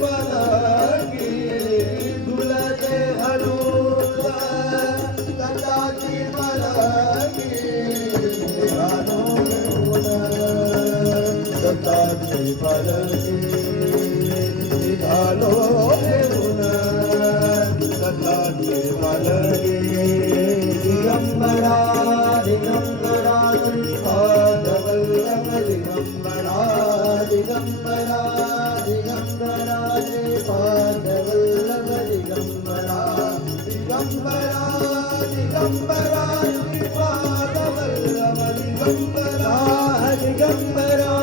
पलकी झुलते हनुमंत दत्ताची पलकी निघालो घेऊन दत्ताची पलकी निघालो घेऊन दत्ताची पलकी दिगंबरा दिगंबरा श्रीपादवल्लभ दिगंबरा दिगंबरा दिगंबरा श्रीपादवल्लभ दिगंबरा दिगंबरा दिगंबरा श्रीपादवल्लभ दिगंबरा दिगंबरा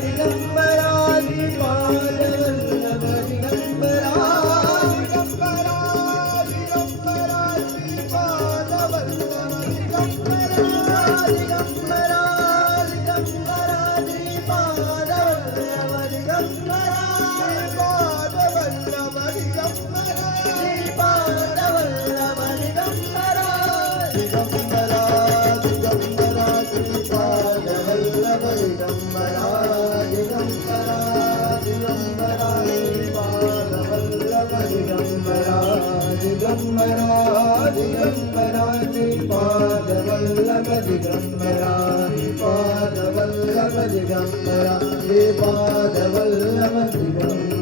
दिगंबरा श्रीपादवल्लभ दिगंबरा दिगंबरा दिगंबरा श्रीपादवल्लभ दिगंबरा दिगंबरा दिगंबरा श्रीपादवल्लभ दिगंबरा श्रीपादवल्लभ दिगंबरा श्रीपादवल्लभ दिगंबरा दिगंबरा दिगंबरा श्रीपादवल्लभ दिगंबरा दिगंबरा दिगंबरा श्रीपादवल्लभ दिगंबरा दिगंबरा दिगंबरा श्रीपादवल्लभ दिगंबरा श्रीपादवल्लभ दिगंबरा श्रीपादवल्लभ दिगंबरा